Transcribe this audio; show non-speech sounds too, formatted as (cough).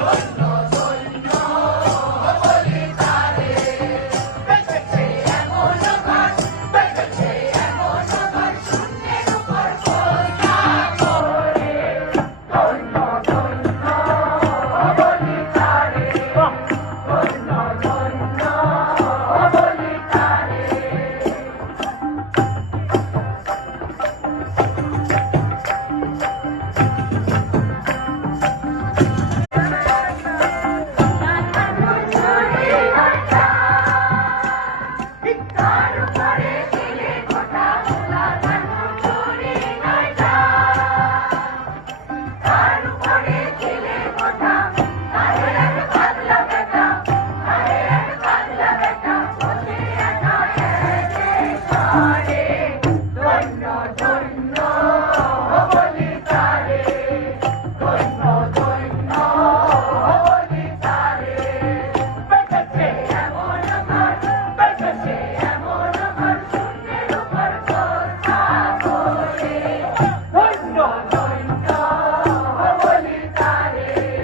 Hoş (laughs) போராட்டம்